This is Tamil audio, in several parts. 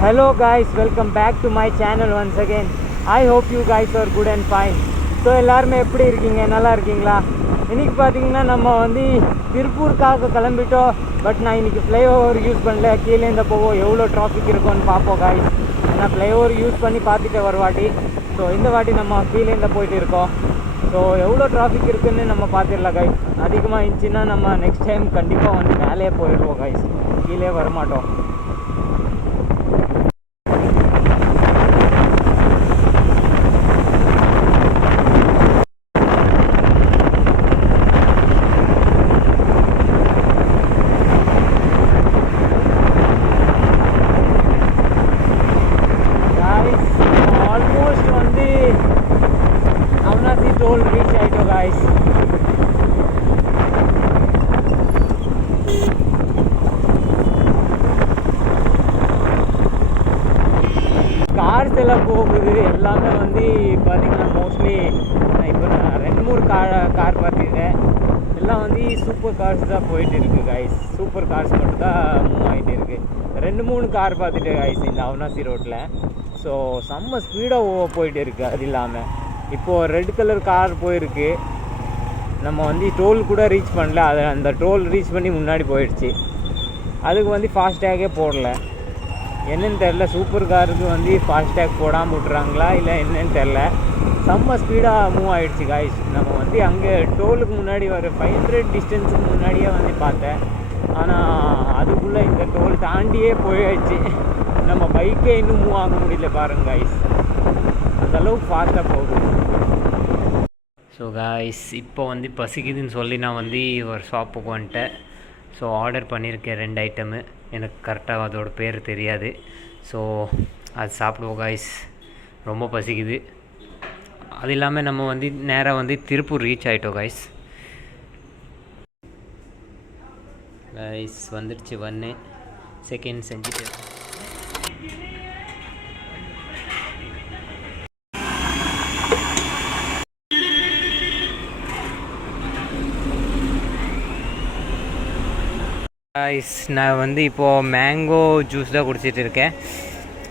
hello guys, welcome back to my channel once again. I hope you guys are good and fine. So எல்லாருமே எப்படி இருக்கீங்க, நல்லா இருக்கீங்களா? இன்றைக்கி பார்த்தீங்கன்னா நம்ம வந்து திருப்பூருக்காக கிளம்பிட்டோம். பட் நான் இன்றைக்கி ஃப்ளைஓவர் யூஸ் பண்ணல. கீழே இந்த போவோம் எவ்வளோ டிராஃபிக் இருக்கும்னு பார்ப்போம் காய்ஸ். ஏன்னா ஃப்ளைஓவர் யூஸ் பண்ணி பார்த்துட்டு ஒரு வாட்டி. ஸோ இந்த வாட்டி நம்ம கீழே இந்த போயிட்டு இருக்கோம். ஸோ எவ்வளோ டிராஃபிக் இருக்குதுன்னு நம்ம பார்த்துடலாம் காய்ஸ். அதிகமாக இருந்துச்சுன்னா நம்ம நெக்ஸ்ட் டைம் கண்டிப்பாக வந்து மேலே போயிடுவோம் காய்ஸ், கீழே வரமாட்டோம். கார்ஸ் எல்லாம் போகுது எல்லாமே வந்து பார்த்திங்கன்னா மோஸ்ட்லி இப்போ நான் 2-3 கார் பார்த்துருக்கேன். எல்லாம் வந்து சூப்பர் கார்ஸ் தான் போயிட்டு இருக்குது காய்ஸ். சூப்பர் கார்ஸ் மட்டும் தான் மூவ் ஆகிட்டு இருக்குது. 2-3 கார் பார்த்துட்டு காய்ஸ் இந்த அவினாசி ரோட்டில். ஸோ செம்ம ஸ்பீடாக போயிட்டு இருக்குது. அது இல்லாமல் இப்போது ரெட் கலர் கார் போயிருக்கு. நம்ம வந்து டோல் கூட ரீச் பண்ணல. அதை அந்த டோல் ரீச் பண்ணி முன்னாடி போயிடுச்சு. அதுக்கு வந்து ஃபாஸ்டேகே போடல. என்னன்னு தெரில, சூப்பர் காருக்கு வந்து ஃபாஸ்டேக் போடாமல் விட்றாங்களா இல்லை என்னன்னு தெரில. செம்ம ஸ்பீடாக மூவ் ஆகிடுச்சு காய்ஸ். நம்ம வந்து அங்கே டோலுக்கு முன்னாடி ஒரு 500 டிஸ்டன்ஸுக்கு முன்னாடியே வந்து பார்த்தேன். ஆனால் அதுக்குள்ளே இந்த டோல் தாண்டியே போயிடுச்சு. நம்ம பைக்கே இன்னும் மூவ் ஆக முடியல பாருங்க காய்ஸ், அந்தளவுக்கு ஃபாஸ்ட்டாக போகுது. ஸோ காய்ஸ் இப்போ வந்து பசிக்குதுன்னு சொல்லி நான் வந்து ஒரு ஷாப்புக்கு வந்துட்டேன். ஸோ ஆர்டர் பண்ணியிருக்கேன் 2 ஐட்டமு. எனக்கு கரெக்டாக அதோட பேர் தெரியாது. ஸோ அது சாப்பிடுவோம் காய்ஸ், ரொம்ப பசிக்குது. அது இல்லாமல் நம்ம வந்து நேராக வந்து திருப்பூர் ரீச் ஆகிட்டோம் காய்ஸ். வந்துடுச்சு 1 செகண்ட் செஞ்சுட்டு. நான் வந்து இப்போது மேங்கோ ஜூஸ் தான் குடிச்சிட்டு இருக்கேன்.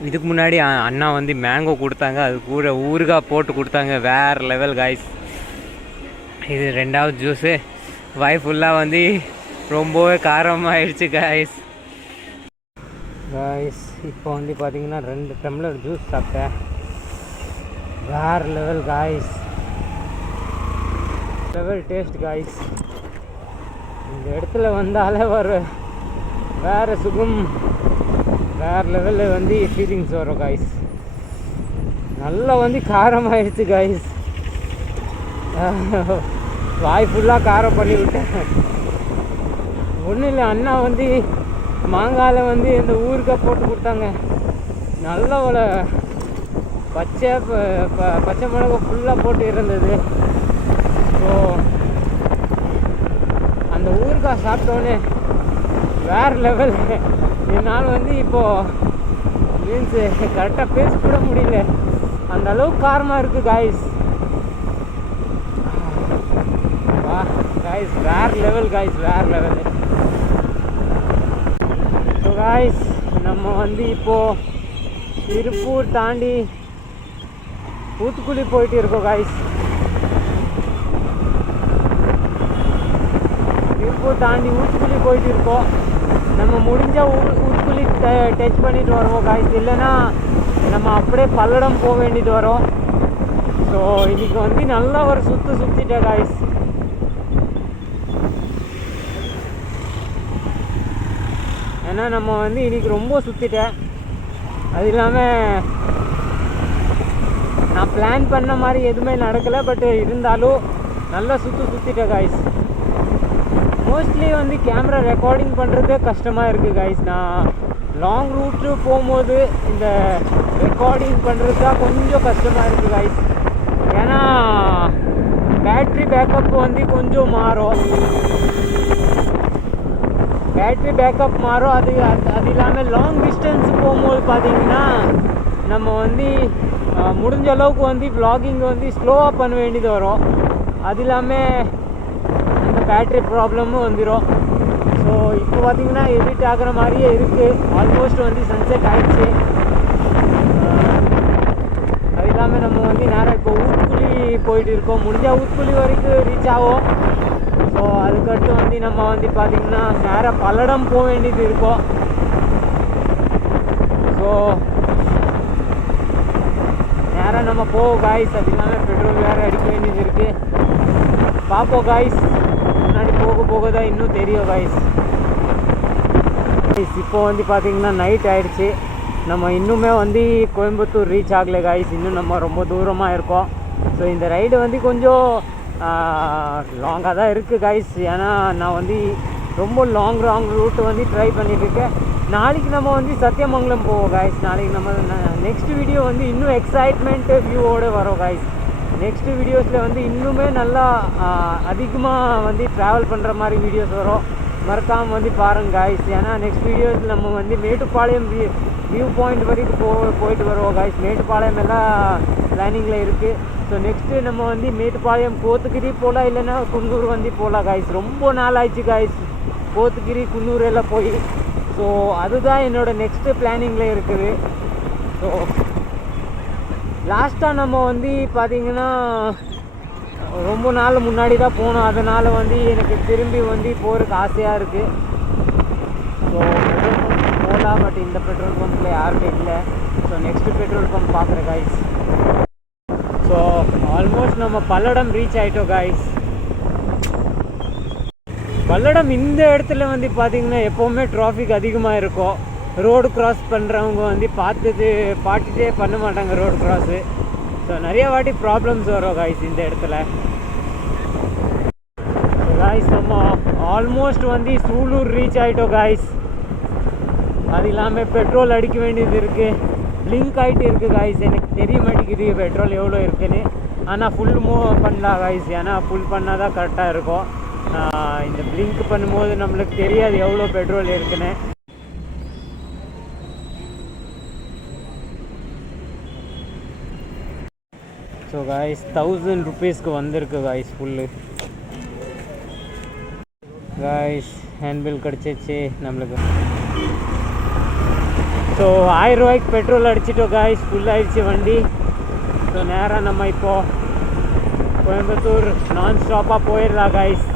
இதுக்கு முன்னாடி அண்ணா வந்து மேங்கோ கொடுத்தாங்க, அது கூட ஊறுகாய் போட்டு கொடுத்தாங்க. வேறு லெவல் காய்ஸ். இது 2வது ஜூஸு. வாய் ஃபுல்லாக வந்து ரொம்பவே காரமாகிடுச்சு காய்ஸ். இப்போ வந்து பார்த்திங்கன்னா 2 டம்ளர் ஜூஸ் சாப்பிட்டேன். வேறு level guys, level taste guys. இந்த இடத்துல வந்தாலே வேறு சுகம், வேறு லெவலில் வந்து ஃபீலிங்ஸ் வரும் காய்ஸ். நல்லா வந்து காரமாகிடுச்சு காய்ஸ். வாய் ஃபுல்லாக காரம் பண்ணி விட்டேன். ஒன்றும் இல்லை, அண்ணா வந்து மாங்காயில் வந்து இந்த ஊறுகாய் போட்டு கொடுத்தாங்க. நல்லா பச்சை மிளகா ஃபுல்லாக போட்டு இருந்தது. ஸோ அந்த ஊறுகாய் சாப்பிட்டோன்னே வேறு லெவல். என்னால் வந்து இப்போது மீன்ஸு கரெக்டாக பேச கூட முடியல, அந்த அளவுக்கு காரமாக இருக்குது காய்ஸ். வா காய்ஸ், வேறு லெவல் காய்ஸ், வேறு லெவல். ஸோ காய்ஸ் நம்ம வந்து இப்போது திருப்பூர் தாண்டி ஊத்துக்குளி போயிட்டு இருக்கோம் காய்ஸ். திருப்பூர் தாண்டி ஊத்துக்குளி போயிட்டு இருக்கோம். நம்ம முடிஞ்சால் ஊத்துக்குளி டச் பண்ணிட்டு வருவோம் காய்ஸ். இல்லைன்னா நம்ம அப்படியே பல்லடம் போக வேண்டியது வரும். ஸோ இன்றைக்கி வந்து நல்லா ஒரு சுற்றிட்டேன் காய்ஸ். ஏன்னா நம்ம வந்து இன்றைக்கி ரொம்ப சுற்றிட்டேன். அது இல்லாமல் நான் பிளான் பண்ண மாதிரி எதுவுமே நடக்கலை. பட் இருந்தாலும் நல்லா சுற்றிட்டேன் காய்ஸ். மோஸ்ட்லி வந்து கேமரா ரெக்கார்டிங் பண்ணுறதே கஷ்டமாக இருக்குது காய்ஸ். நான் லாங் ரூட்டு போகும்போது இந்த ரெக்கார்டிங் பண்ணுறது தான் கொஞ்சம் கஷ்டமாக இருக்குது காய்ஸ். ஏன்னா பேட்ரி பேக்கப் வந்து கொஞ்சம் மாறும். அது இல்லாமல் லாங் டிஸ்டன்ஸ் போகும்போது பார்த்திங்கன்னா நம்ம வந்து முடிஞ்ச அளவுக்கு வந்து vlogging வந்து ஸ்லோவாக பண்ண வேண்டியது வரும். அது இல்லாமல் அந்த பேட்ரி ப்ராப்ளமும் வந்துடும். ஸோ இப்போ பார்த்தீங்கன்னா எடிட் ஆகிற மாதிரியே இருக்குது. ஆல்மோஸ்ட் வந்து சன்செட் ஆகிடுச்சு. அது இல்லாமல் நம்ம வந்து நேராக இப்போ ஊத்துக்குழி போயிட்டு இருக்கோம். முடிஞ்சால் ஊத்துக்குழி வரைக்கும் ரீச் ஆகும். ஸோ அதுக்கடுத்து வந்து நம்ம வந்து பார்த்திங்கன்னா நேராக பல்லடம் போக வேண்டியது இருக்கும். ஸோ நேராக நம்ம போவோம் காய்ஸ். அது இல்லாமல் பெட்ரோல் வேறு அடிக்க வேண்டியது இருக்குது. பார்ப்போம் காய்ஸ், முன்னாடி போக போக தான் இன்னும் தெரியும் காய்ஸ். இப்போ வந்து பார்த்திங்கன்னா நைட் ஆகிடுச்சு. நம்ம இன்னுமே வந்து கோயம்புத்தூர் ரீச் ஆகலை காய்ஸ். இன்னும் நம்ம ரொம்ப தூரமாக இருக்கோம். ஸோ இந்த ரைடு வந்து கொஞ்சம் லாங்காக தான் இருக்குது காய்ஸ். ஏன்னா நான் வந்து ரொம்ப லாங் ரூட்டு வந்து ட்ரை பண்ணிட்டுருக்கேன். நாளைக்கு நம்ம வந்து சத்தியமங்கலம் போவோம் காய்ஸ். நாளைக்கு நம்ம நெக்ஸ்ட் வீடியோ வந்து இன்னும் எக்ஸைட்மெண்ட்டு வியூவோடு வரோம் காய்ஸ். நெக்ஸ்ட் வீடியோஸில் வந்து இன்னுமே நல்லா அதிகமாக வந்து ட்ராவல் பண்ணுற மாதிரி வீடியோஸ் வரும். மறக்காமல் வந்து பாருங்கள் காய்ஸ். ஏன்னா நெக்ஸ்ட் வீடியோஸில் நம்ம வந்து மேட்டுப்பாளையம் வியூ பாயிண்ட் வரைக்கும் போயிட்டு வருவோம் காய்ஸ். மேட்டுப்பாளையம் எல்லாம் பிளானிங்கில் இருக்குது. ஸோ நெக்ஸ்ட்டு நம்ம வந்து மேட்டுப்பாளையம் கோத்தகிரி போகலாம், இல்லைன்னா குன்னூர் வந்து போகலாம் காய்ஸ். ரொம்ப நாள் ஆயிடுச்சு காய்ஸ் கோத்தகிரி குன்னூர் எல்லாம் போய். ஸோ அதுதான் என்னோடய நெக்ஸ்ட்டு பிளானிங்கில் இருக்குது. ஸோ லாஸ்ட்டாக நம்ம வந்து பார்த்திங்கன்னா ரொம்ப நாள் முன்னாடி தான் போனோம். அதனால் வந்து எனக்கு திரும்பி வந்து போகிறதுக்கு ஆசையாக இருக்குது. ஸோ பெட்ரோல் பம்ப் போகலாம், பட் இந்த பெட்ரோல் பம்பில் யாருமே இல்லை. ஸோ நெக்ஸ்ட்டு பெட்ரோல் பம்ப் பார்க்குறேன் காய்ஸ். ஸோ ஆல்மோஸ்ட் நம்ம பல்லடம் ரீச் ஆகிட்டோம் காய்ஸ். பல்லடம் இந்த இடத்துல வந்து பார்த்திங்கன்னா எப்போவுமே டிராஃபிக் அதிகமாக இருக்கும். ரோடு க்ராஸ் பண்ணுறவங்க வந்து பார்த்துட்டே பண்ண மாட்டாங்க ரோடு க்ராஸு. ஸோ நிறைய வாட்டி ப்ராப்ளம்ஸ் வரும் காய்ஸ் இந்த இடத்துல. ஸோ காய்ஸ் நம்ம ஆல்மோஸ்ட் வந்து சூலூர் ரீச் ஆகிட்டோம் காய்ஸ். அது இல்லாமல் பெட்ரோல் அடிக்க வேண்டியது இருக்குது. பிளிங்க் ஆகிட்டு இருக்குது காய்ஸ். எனக்கு தெரிய மாட்டேங்குது பெட்ரோல் எவ்வளோ இருக்குதுன்னு. ஆனால் ஃபுல் பண்ணலாம் காய்ஸ். ஏன்னா ஃபுல் பண்ணால் தான் கரெக்டாக இருக்கும். இந்த பிளிங்க் பண்ணும்போது நம்மளுக்கு தெரியாது எவ்வளோ பெட்ரோல் இருக்குன்னு. ஸோ காய்ஸ் 1000 rupeesக்கு வந்திருக்கு காய்ஸ் ஃபுல்லு. காய்ஸ் ஹேண்ட்பில் கிடச்சிச்சு நம்மளுக்கு. ஸோ 1000 ரூபாய்க்கு பெட்ரோல் அடிச்சிட்டோம் காய்ஸ். ஃபுல் ஆகிடுச்சு வண்டி. ஸோ நேராக நம்ம இப்போது கோயம்புத்தூர் நான் ஸ்டாப்பாக போயிடலாம் காய்ஸ்.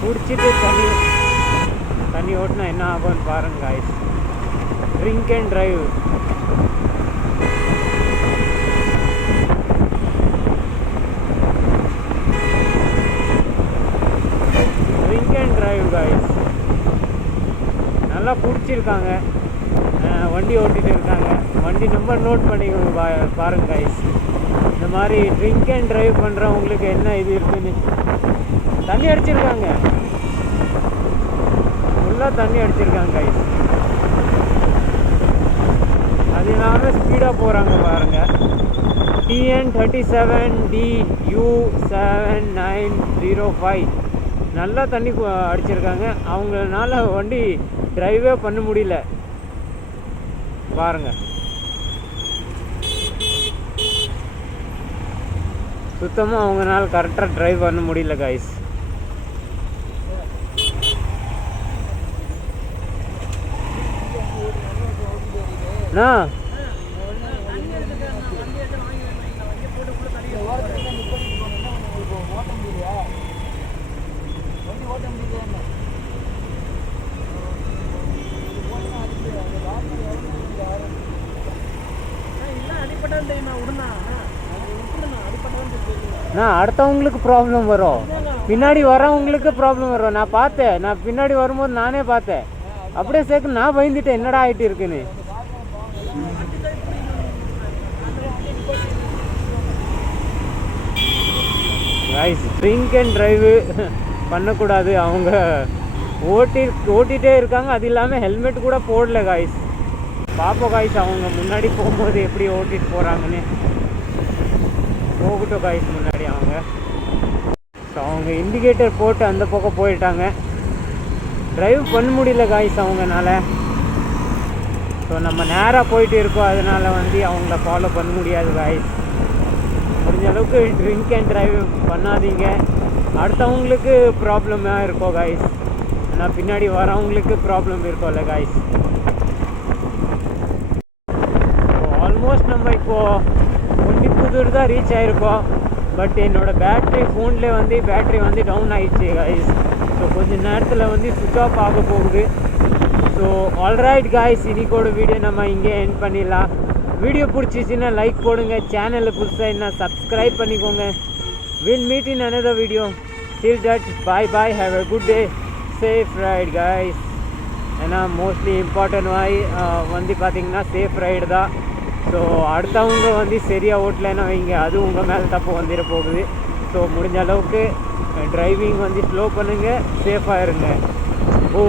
குடிச்சிட்டு தண்ணி ஓட்டினா என்ன ஆகும்னு பாருங்க guys. Drink and drive. Drink and drive guys. நல்லா குடிச்சிருக்காங்க, வண்டி ஓட்டிகிட்டு இருக்காங்க. வண்டி நம்பர் நோட் பண்ணி பாருங்க காய்ஸ். இந்த மாதிரி ட்ரிங்க் அண்ட் டிரைவ் பண்ணுறவங்களுக்கு என்ன இது இருக்குன்னு. தண்ணி அடிச்சிருக்காங்க, ஃபுல்லாக தண்ணி அடிச்சிருக்காங்க கைஸ். அது இல்லாமல் ஸ்பீடாக போகிறாங்க பாருங்கள். TN 37DU 7905 நல்லா தண்ணி அடிச்சிருக்காங்க. அவங்களால வண்டி டிரைவே பண்ண முடியல பாருங்கள். சுத்தமாக அவங்களால கரெக்டாக ட்ரைவ் பண்ண முடியல கைஸ். அடுத்தவங்களுக்கு ப்ராப்ளம் வரும், பின்னாடி வரவங்களுக்கு ப்ராப்ளம் வரும். நான் பார்த்தேன், நான் பின்னாடி வரும்போது நானே பார்த்தேன். அப்படியே சேர்க்கு நான் பயந்துட்டேன் என்னடா ஆகிட்டு இருக்குன்னு. கைஸ் ட்ரிங்க் அண்ட் டிரைவு பண்ணக்கூடாது. அவங்க ஓட்டிகிட்டே இருக்காங்க. அது இல்லாமல் ஹெல்மெட் கூட போடல காய்ஸ். பார்ப்போம் காய்ஸ் அவங்க முன்னாடி போகும்போது எப்படி ஓட்டிகிட்டு போகிறாங்கன்னு. போகட்டும் காய்ஸ் முன்னாடி அவங்க. ஸோ அவங்க இண்டிகேட்டர் போட்டு அந்த பக்கம் போயிட்டாங்க. டிரைவ் பண்ண முடியல காய்ஸ் அவங்கனால. ஸோ நம்ம நேராக போயிட்டு இருக்கோம், அதனால் வந்து அவங்கள ஃபாலோ பண்ண முடியாது காய்ஸ். முடிஞ்ச அளவுக்கு ட்ரிங்க் அண்ட் ட்ரைவ் பண்ணாதீங்க, அடுத்தவங்களுக்கு ப்ராப்ளமாக இருக்கும் காய்ஸ். ஆனால் பின்னாடி வரவங்களுக்கு ப்ராப்ளம் இருக்கும்ல காய்ஸ். ஆல்மோஸ்ட் நம்ம இப்போது முண்டிப்புதூர் தான் ரீச் ஆகிருக்கோம். பட் என்னோடய ஃபோனில் வந்து பேட்ரி வந்து டவுன் ஆகிடுச்சு காய்ஸ். ஸோ கொஞ்சம் நேரத்தில் வந்து சுவிட்ச் ஆஃப் ஆக போகுது. ஸோ ஆல்ரைட் காய்ஸ், இன்னைக்கோட வீடியோ நம்ம இங்கே எண்ட் பண்ணிடலாம். வீடியோ பிடிச்சிச்சின்னா லைக் போடுங்க, சேனலில் புதுசாக என்ன சப்ஸ்கிரைப் பண்ணிக்கோங்க. Will meet in another video. Till that boy bye, have a good day, safe right guys. ஏன்னா மோஸ்ட்லி இம்பார்ட்டன்ட் வந்து பார்த்திங்கன்னா சேஃப் ரைடு தான். ஸோ அடுத்தவங்க வந்து சரியாக ஓட்டலைன்னா வைங்க, அது உங்கள் மேலே தப்பு வந்துட போகுது. ஸோ முடிஞ்ச அளவுக்கு டிரைவிங் வந்து ஸ்லோ பண்ணுங்கள், சேஃபாக இருங்க. ஓ